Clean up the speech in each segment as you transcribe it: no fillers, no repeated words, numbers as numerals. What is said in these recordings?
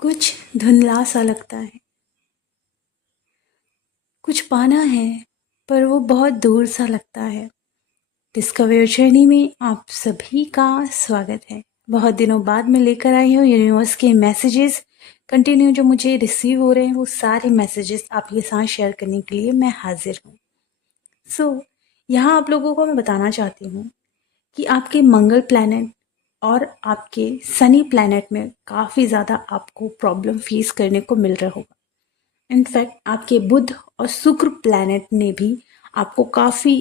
कुछ धुंधला सा लगता है, कुछ पाना है पर वो बहुत दूर सा लगता है। डिस्कवर जर्नी में आप सभी का स्वागत है। बहुत दिनों बाद मैं लेकर आई हूँ यूनिवर्स के मैसेजेस कंटिन्यू जो मुझे रिसीव हो रहे हैं, वो सारे मैसेजेस आपके साथ शेयर करने के लिए मैं हाजिर हूँ। यहाँ आप लोगों को मैं बताना चाहती हूँ कि आपके मंगल प्लैनेट और आपके सनी प्लैनेट में काफ़ी ज़्यादा आपको प्रॉब्लम फेस करने को मिल रहा होगा। इनफैक्ट आपके बुध और शुक्र प्लैनेट ने भी आपको काफ़ी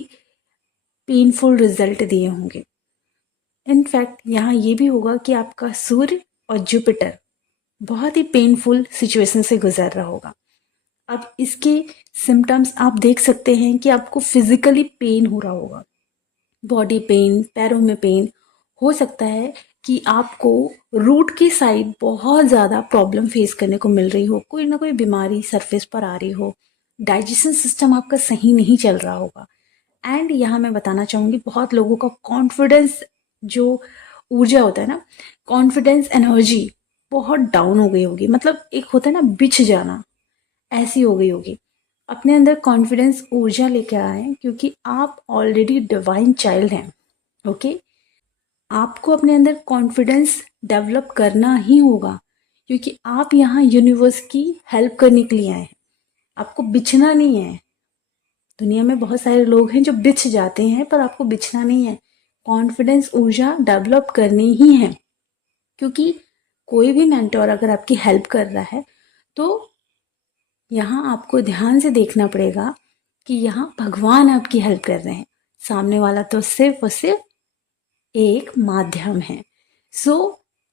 पेनफुल रिजल्ट दिए होंगे। इनफैक्ट यहाँ ये भी होगा कि आपका सूर्य और जुपिटर बहुत ही पेनफुल सिचुएशन से गुजर रहा होगा। अब इसके सिम्टम्स आप देख सकते हैं कि आपको फिजिकली पेन हो रहा होगा, बॉडी पेन, पैरों में पेन हो सकता है कि आपको रूट की साइड बहुत ज़्यादा प्रॉब्लम फेस करने को मिल रही हो, कोई ना कोई बीमारी सरफेस पर आ रही हो, डाइजेशन सिस्टम आपका सही नहीं चल रहा होगा। एंड यहाँ मैं बताना चाहूँगी बहुत लोगों का कॉन्फिडेंस, जो ऊर्जा होता है ना, कॉन्फिडेंस एनर्जी बहुत डाउन हो गई होगी। मतलब एक होता है ना बिछ जाना, ऐसी हो गई होगी। अपने अंदर कॉन्फिडेंस ऊर्जा लेकर आए, क्योंकि आप ऑलरेडी डिवाइन चाइल्ड हैं। ओके, आपको अपने अंदर कॉन्फिडेंस डेवलप करना ही होगा, क्योंकि आप यहाँ यूनिवर्स की हेल्प करने के लिए आए हैं। आपको बिछना नहीं है। दुनिया में बहुत सारे लोग हैं जो बिछ जाते हैं, पर आपको बिछना नहीं है। कॉन्फिडेंस ऊर्जा डेवलप करनी ही है, क्योंकि कोई भी मेंटोर अगर आपकी हेल्प कर रहा है तो यहाँ आपको ध्यान से देखना पड़ेगा कि यहाँ भगवान आपकी हेल्प कर रहे हैं। सामने वाला तो सिर्फ और सिर्फ एक माध्यम है।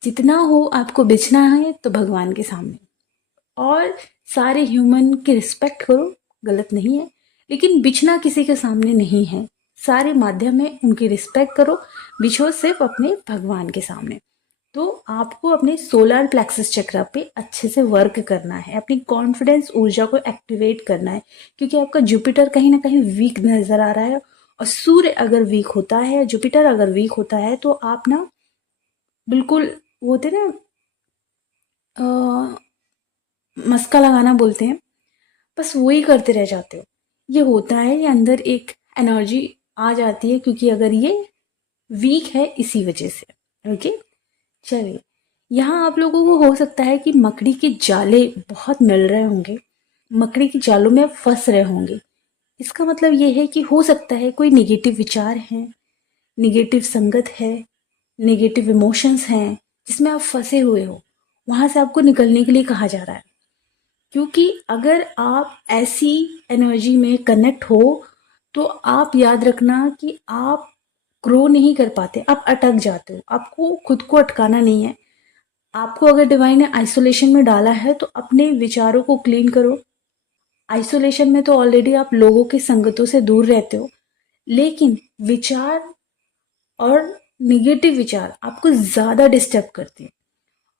जितना हो आपको बिछना है तो भगवान के सामने, और सारे ह्यूमन की रिस्पेक्ट करो, गलत नहीं है, लेकिन बिछना किसी के सामने नहीं है। सारे माध्यम है, उनकी रिस्पेक्ट करो, बिछो सिर्फ अपने भगवान के सामने। तो आपको अपने सोलर प्लेक्सस चक्र पे अच्छे से वर्क करना है, अपनी कॉन्फिडेंस ऊर्जा को एक्टिवेट करना है, क्योंकि आपका जुपिटर कहीं ना कहीं वीक नजर आ रहा है। और सूर्य अगर वीक होता है, जुपिटर अगर वीक होता है, तो आप ना बिल्कुल वो होते ना, मस्का लगाना बोलते हैं, बस वही करते रह जाते हो। ये होता है, ये अंदर एक एनर्जी आ जाती है, क्योंकि अगर ये वीक है इसी वजह से। ओके, चलिए, यहाँ आप लोगों को हो सकता है कि मकड़ी के जाले बहुत मिल रहे होंगे, मकड़ी के जालों में आप फंस रहे होंगे। इसका मतलब ये है कि हो सकता है कोई निगेटिव विचार हैं, निगेटिव संगत है, निगेटिव इमोशंस हैं जिसमें आप फंसे हुए हो। वहां से आपको निकलने के लिए कहा जा रहा है, क्योंकि अगर आप ऐसी एनर्जी में कनेक्ट हो तो आप याद रखना कि आप ग्रो नहीं कर पाते, आप अटक जाते हो। आपको खुद को अटकाना नहीं है। आपको अगर डिवाइन ने आइसोलेशन में डाला है तो अपने विचारों को क्लीन करो। आइसोलेशन में तो ऑलरेडी आप लोगों की संगतों से दूर रहते हो, लेकिन विचार और निगेटिव विचार आपको ज़्यादा डिस्टर्ब करते हैं,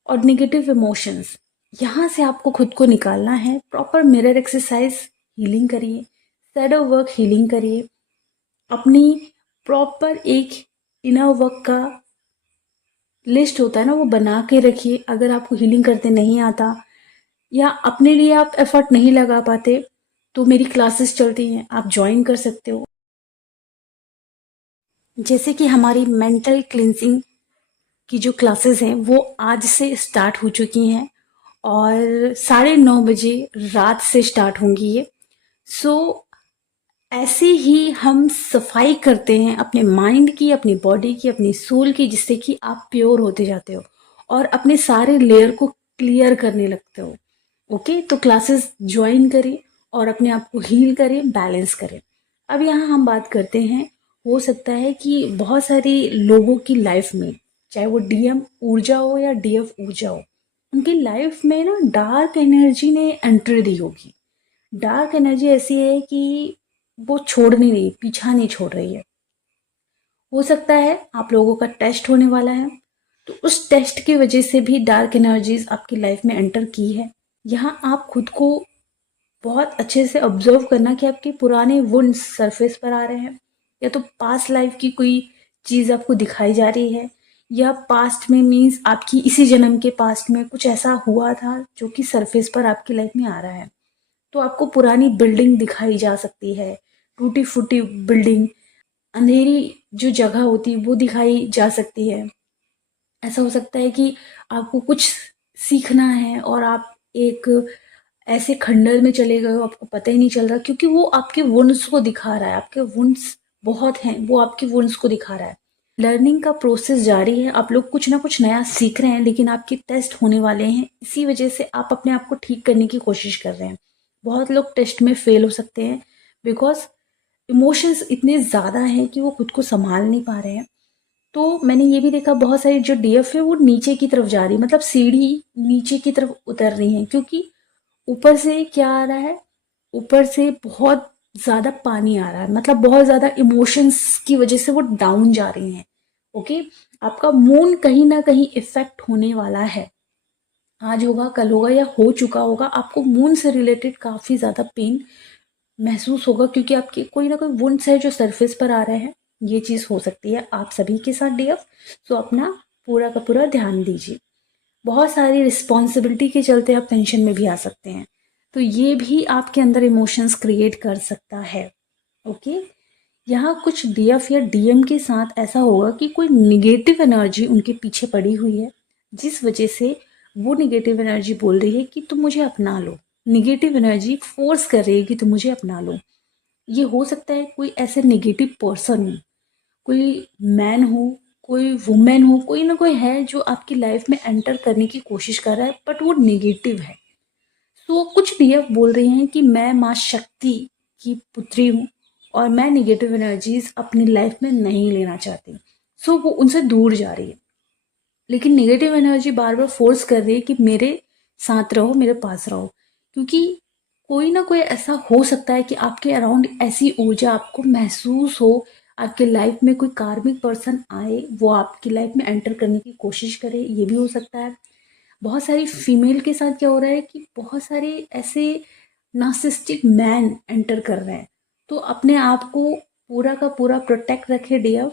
और निगेटिव इमोशंस, यहाँ से आपको खुद को निकालना है। प्रॉपर मिरर एक्सरसाइज हीलिंग करिए, शैडो वर्क हीलिंग करिए, अपनी प्रॉपर एक इनर वर्क का लिस्ट होता है ना, वो बना के रखिए। अगर आपको हीलिंग करते नहीं आता या अपने लिए आप एफर्ट नहीं लगा पाते, तो मेरी क्लासेस चलती हैं, आप ज्वाइन कर सकते हो। जैसे कि हमारी मेंटल क्लिनजिंग की जो क्लासेस हैं वो आज से स्टार्ट हो चुकी हैं, और 9:30 बजे रात से स्टार्ट होंगी ये। सो ऐसे ही हम सफाई करते हैं अपने माइंड की, अपनी बॉडी की, अपनी सोल की, जिससे कि आप प्योर होते जाते हो और अपने सारे लेयर को क्लियर करने लगते हो। ओके, तो क्लासेस ज्वाइन करें और अपने आप को हील करें, बैलेंस करें। अब यहाँ हम बात करते हैं, हो सकता है कि बहुत सारे लोगों की लाइफ में, चाहे वो डीएम ऊर्जा हो या डीएफ ऊर्जा हो, उनकी लाइफ में ना डार्क एनर्जी ने एंट्री दी होगी। डार्क एनर्जी ऐसी है कि वो छोड़ नहीं रही, पीछा नहीं छोड़ रही है। हो सकता है आप लोगों का टेस्ट होने वाला है, तो उस टेस्ट की वजह से भी डार्क एनर्जीज आपकी लाइफ में एंटर की है। यहाँ आप खुद को बहुत अच्छे से ऑब्जर्व करना कि आपके पुराने वुंड्स सरफेस पर आ रहे हैं, या तो पास्ट लाइफ की कोई चीज़ आपको दिखाई जा रही है, या पास्ट में मीन्स आपकी इसी जन्म के पास्ट में कुछ ऐसा हुआ था जो कि सरफेस पर आपकी लाइफ में आ रहा है। तो आपको पुरानी बिल्डिंग दिखाई जा सकती है, टूटी फूटी बिल्डिंग, अंधेरी जो जगह होती है वो दिखाई जा सकती है। ऐसा हो सकता है कि आपको कुछ सीखना है और आप एक ऐसे खंडर में चले गए हो, आपको पता ही नहीं चल रहा, क्योंकि वो आपके वुंड्स को दिखा रहा है। आपके वुंड्स बहुत हैं, वो आपके वुंड्स को दिखा रहा है। लर्निंग का प्रोसेस जारी है, आप लोग कुछ ना कुछ नया सीख रहे हैं, लेकिन आपके टेस्ट होने वाले हैं, इसी वजह से आप अपने आप को ठीक करने की कोशिश कर रहे हैं। बहुत लोग टेस्ट में फेल हो सकते हैं बिकॉज इमोशंस इतने ज़्यादा हैं कि वो खुद को संभाल नहीं पा रहे हैं। तो मैंने ये भी देखा बहुत सारी जो डीएफ है वो नीचे की तरफ जा रही है, मतलब सीढ़ी नीचे की तरफ उतर रही है, क्योंकि ऊपर से क्या आ रहा है, ऊपर से बहुत ज्यादा पानी आ रहा है, मतलब बहुत ज्यादा इमोशंस की वजह से वो डाउन जा रही हैं। ओके, आपका मून कहीं ना कहीं इफेक्ट होने वाला है, आज होगा कल होगा या हो चुका होगा। आपको मून से रिलेटेड काफी ज्यादा पेन महसूस होगा, क्योंकि आपके कोई ना कोई वुंड्स है जो सरफेस पर आ रहे हैं। ये चीज हो सकती है आप सभी के साथ डीएफ। तो अपना पूरा का पूरा ध्यान दीजिए। बहुत सारी रिस्पॉन्सिबिलिटी के चलते आप टेंशन में भी आ सकते हैं, तो ये भी आपके अंदर इमोशंस क्रिएट कर सकता है। ओके, यहाँ कुछ डीएफ या डीएम के साथ ऐसा होगा कि कोई निगेटिव एनर्जी उनके पीछे पड़ी हुई है, जिस वजह से वो निगेटिव एनर्जी बोल रही है कि तुम मुझे अपना लो। निगेटिव एनर्जी फोर्स कर रही है कि तुम मुझे अपना लो। ये हो सकता है कोई ऐसे निगेटिव पर्सन हो, कोई मैन हो, कोई वुमेन हो, कोई ना कोई है जो आपकी लाइफ में एंटर करने की कोशिश कर रहा है, बट वो निगेटिव है। तो कुछ डीएफ बोल रहे हैं कि मैं माँ शक्ति की पुत्री हूँ और मैं निगेटिव एनर्जीज अपनी लाइफ में नहीं लेना चाहती। सो वो उनसे दूर जा रही है, लेकिन नेगेटिव एनर्जी बार बार फोर्स कर रही है कि मेरे साथ रहो, मेरे पास रहो, क्योंकि कोई ना कोई ऐसा हो सकता है कि आपके अराउंड ऐसी ऊर्जा आपको महसूस हो, आपके लाइफ में कोई कार्मिक पर्सन आए, वो आपकी लाइफ में एंटर करने की कोशिश करे, ये भी हो सकता है। बहुत सारी फीमेल के साथ क्या हो रहा है कि बहुत सारे ऐसे नार्सिसिस्टिक मैन एंटर कर रहे हैं। तो अपने आप को पूरा का पूरा प्रोटेक्ट रखे डियर,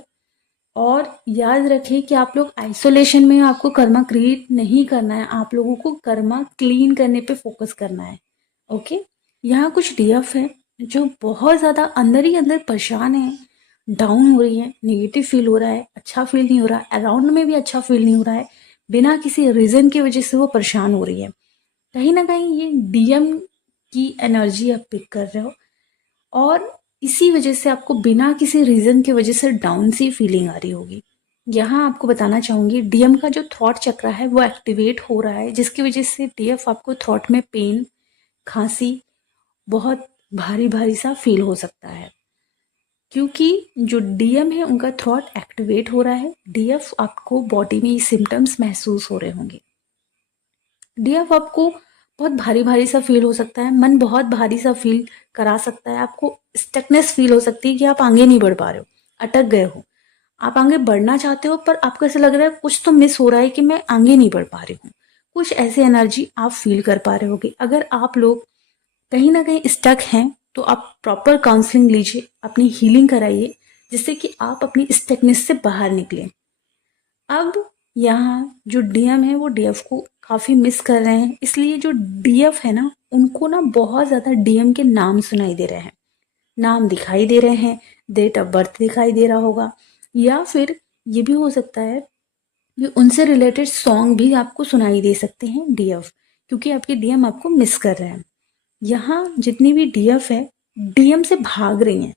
और याद रखिए कि आप लोग आइसोलेशन में, आपको कर्मा क्रिएट नहीं करना है, आप लोगों को कर्मा क्लीन करने पे फोकस करना है। ओके, यहाँ कुछ डीएफ है जो बहुत ज़्यादा अंदर ही अंदर परेशान है, डाउन हो रही है, नेगेटिव फील हो रहा है, अच्छा फील नहीं हो रहा है, अराउंड में भी अच्छा फील नहीं हो रहा है, बिना किसी रीज़न की वजह से वो परेशान हो रही है। कहीं ना कहीं ये डीएम की एनर्जी आप पिक कर रहे हो, और इसी वजह से आपको बिना किसी रीज़न की वजह से डाउन सी फीलिंग आ रही होगी। यहाँ आपको बताना चाहूँगी डीएम का जो थॉट चक्र है वो एक्टिवेट हो रहा है, जिसकी वजह से डीएफ आपको थॉट में पेन, खांसी, बहुत भारी भारी सा फील हो सकता है, क्योंकि जो डीएम है उनका थॉट एक्टिवेट हो रहा है। डीएफ आपको बॉडी में ये सिम्टम्स महसूस हो रहे होंगे। डीएफ आपको बहुत भारी भारी सा फील हो सकता है, मन बहुत भारी सा फील करा सकता है, आपको स्टकनेस फील हो सकती है कि आप आगे नहीं बढ़ पा रहे हो, अटक गए हो। आप आगे बढ़ना चाहते हो पर आपको ऐसा लग रहा है कुछ तो मिस हो रहा है कि मैं आगे नहीं बढ़ पा रही हूँ। कुछ ऐसी एनर्जी आप फील कर पा रहे होगे। अगर आप लोग कहीं ना कहीं स्टक हैं तो आप प्रॉपर काउंसलिंग लीजिए, अपनी हीलिंग कराइए, जिससे कि आप अपनी स्टकनेस से बाहर निकलें। अब यहाँ जो डीएम है वो डीएफ को काफी मिस कर रहे हैं, इसलिए जो डीएफ है ना उनको ना बहुत ज्यादा डीएम के नाम सुनाई दे रहे हैं, नाम दिखाई दे रहे हैं, डेट ऑफ बर्थ दिखाई दे रहा होगा, या फिर ये भी हो सकता है कि उनसे रिलेटेड सॉन्ग भी आपको सुनाई दे सकते हैं डीएफ, क्योंकि आपके डीएम आपको मिस कर रहे हैं। यहाँ जितनी भी डीएफ है डीएम से भाग रही हैं।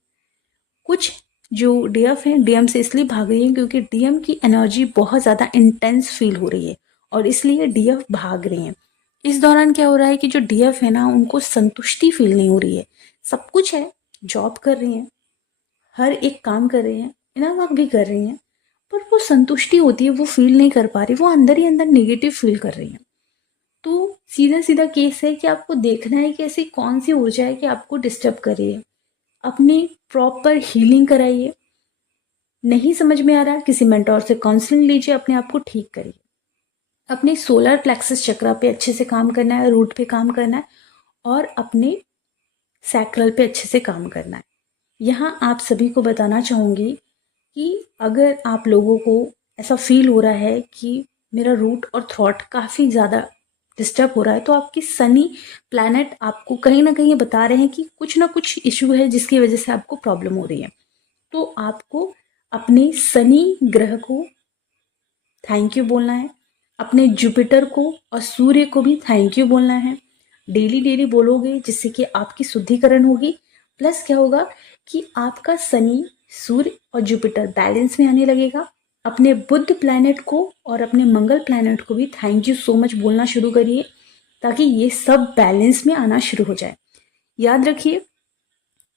कुछ जो डीएफ हैं डीएम से इसलिए भाग रही हैं क्योंकि डीएम की एनर्जी बहुत ज़्यादा इंटेंस फील हो रही है, और इसलिए डीएफ भाग रही हैं। इस दौरान क्या हो रहा है कि जो डीएफ है ना उनको संतुष्टि फील नहीं हो रही है। सब कुछ है, जॉब कर रही हैं, हर एक काम कर रही हैं, इनर वर्क भी कर रही हैं, पर वो संतुष्टि होती है वो फील नहीं कर पा रही, वो अंदर ही अंदर नेगेटिव फील कर रही हैं। तो सीधा सीधा केस है कि आपको देखना है कि ऐसी कौन सी ऊर्जा है कि आपको डिस्टर्ब कर रही है। अपनी प्रॉपर हीलिंग कराइए। नहीं समझ में आ रहा, किसी मेंटोर से काउंसलिंग लीजिए, अपने आप को ठीक करिए। अपने सोलर प्लेक्सस चक्रा पे अच्छे से काम करना है, रूट पे काम करना है, और अपने सैक्रल पे अच्छे से काम करना है। यहाँ आप सभी को बताना चाहूँगी कि अगर आप लोगों को ऐसा फील हो रहा है कि मेरा रूट और थ्रॉट काफ़ी ज़्यादा डिस्टर्ब हो रहा है, तो आपकी सनी प्लैनेट आपको कहीं ना कहीं ये बता रहे हैं कि कुछ ना कुछ इशू है जिसकी वजह से आपको प्रॉब्लम हो रही है। तो आपको अपने शनि ग्रह को थैंक यू बोलना है, अपने जुपिटर को और सूर्य को भी थैंक यू बोलना है। डेली डेली बोलोगे जिससे कि आपकी शुद्धिकरण होगी। प्लस क्या होगा कि आपका शनि, सूर्य और जुपिटर बैलेंस में आने लगेगा। अपने बुध प्लैनेट को और अपने मंगल प्लैनेट को भी थैंक यू सो मच बोलना शुरू करिए, ताकि ये सब बैलेंस में आना शुरू हो जाए। याद रखिए,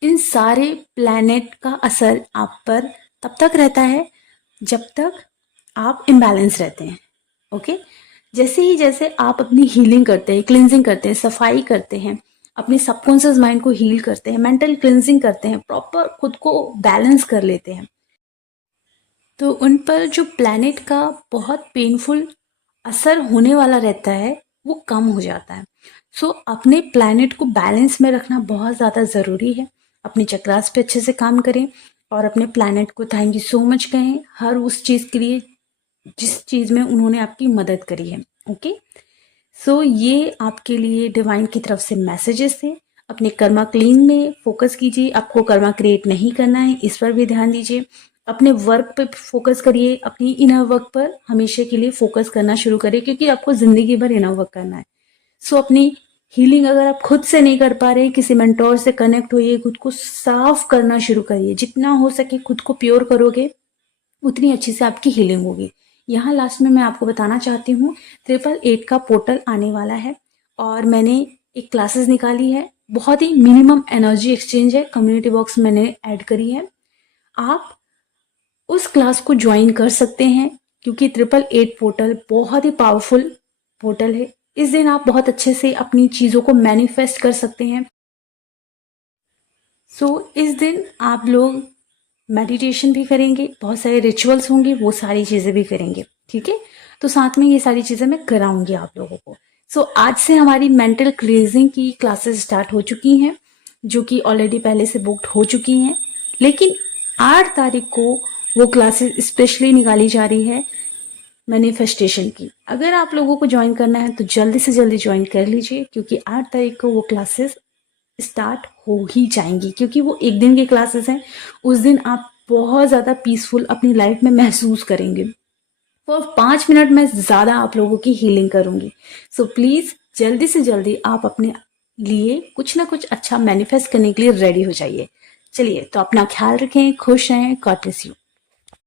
इन सारे प्लैनेट का असर आप पर तब तक रहता है जब तक आप इम्बैलेंस रहते हैं। ओके, जैसे आप अपनी हीलिंग करते हैं, क्लिनजिंग करते हैं, सफाई करते हैं, अपने सबकॉन्शियस माइंड को हील करते हैं, मेंटल क्लिनजिंग करते हैं, प्रॉपर खुद को बैलेंस कर लेते हैं, तो उन पर जो प्लैनेट का बहुत पेनफुल असर होने वाला रहता है वो कम हो जाता है। सो अपने प्लैनेट को बैलेंस में रखना बहुत ज़्यादा ज़रूरी है। अपने चक्रास पे अच्छे से काम करें और अपने प्लैनेट को थैंक यू सो मच कहें हर उस चीज़ के लिए जिस चीज़ में उन्होंने आपकी मदद करी है। ओके, सो ये आपके लिए डिवाइन की तरफ से मैसेजेस थे। अपने कर्मा क्लीन में फोकस कीजिए, आपको कर्मा क्रिएट नहीं करना है, इस पर भी ध्यान दीजिए। अपने वर्क पे फोकस करिए, अपनी इनर वर्क पर हमेशा के लिए फोकस करना शुरू करिए, क्योंकि आपको जिंदगी भर इनर वर्क करना है। सो अपनी हीलिंग अगर आप खुद से नहीं कर पा रहे, किसी मेंटोर से कनेक्ट होइए, खुद को साफ करना शुरू करिए। जितना हो सके खुद को प्योर करोगे उतनी अच्छी से आपकी हीलिंग होगी। यहाँ लास्ट में मैं आपको बताना चाहती हूँ, 888 का पोर्टल आने वाला है और मैंने एक क्लासेस निकाली है। बहुत ही मिनिमम एनर्जी एक्सचेंज है, कम्युनिटी बॉक्स मैंने ऐड करी है। आप उस क्लास को ज्वाइन कर सकते हैं, क्योंकि 888 पोर्टल बहुत ही पावरफुल पोर्टल है। इस दिन आप बहुत अच्छे से अपनी चीज़ों को मैनिफेस्ट कर सकते हैं। इस दिन आप लोग मेडिटेशन भी करेंगे, बहुत सारे रिचुअल्स होंगे, वो सारी चीज़ें भी करेंगे। ठीक है, तो साथ में ये सारी चीज़ें मैं कराऊंगी आप लोगों को। आज से हमारी मेंटल क्लींजिंग की क्लासेस स्टार्ट हो चुकी हैं, जो कि ऑलरेडी पहले से बुक्ड हो चुकी हैं, लेकिन 8 तारीख को वो क्लासेस स्पेशली निकाली जा रही है मैनिफेस्टेशन की। अगर आप लोगों को ज्वाइन करना है तो जल्दी से जल्दी ज्वाइन कर लीजिए, क्योंकि 8 तारीख को वो क्लासेस स्टार्ट हो ही जाएंगी, क्योंकि वो एक दिन की क्लासेस हैं। उस दिन आप बहुत ज़्यादा पीसफुल अपनी लाइफ में महसूस करेंगे। और 5 मिनट में ज़्यादा आप लोगों की हीलिंग करूंगी। प्लीज़ जल्दी से जल्दी आप अपने लिए कुछ ना कुछ अच्छा मैनिफेस्ट करने के लिए रेडी हो जाइए। चलिए, तो अपना ख्याल रखें, खुश रहें, गॉड ब्लेस यू।